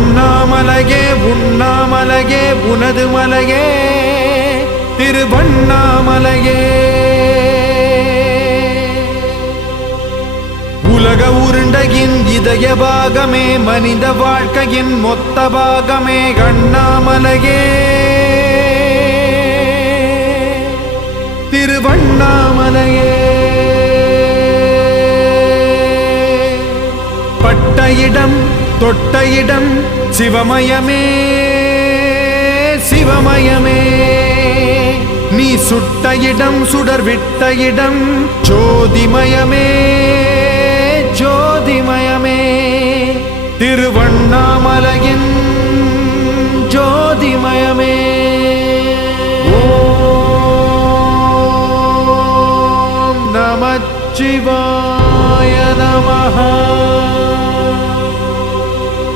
உண்ணாமலையே உண்ணாமலையே உனது மலையே திருவண்ணாமலையே உலக உருண்டையின் இதய பாகமே மனித வாழ்க்கையின் மொத்த பாகமே அண்ணாமலையே திருவண்ணாமலையே பட்ட இடம் தொட்ட இடம் சிவமயமே சிவமயமே நீ சுட்ட இடம் சுடர் விட்ட இடம் ஜோதிமயமே ஜோதிமயமே திருவண்ணாமலையின் ஜோதிமயமே ஓ நமச்சிவாய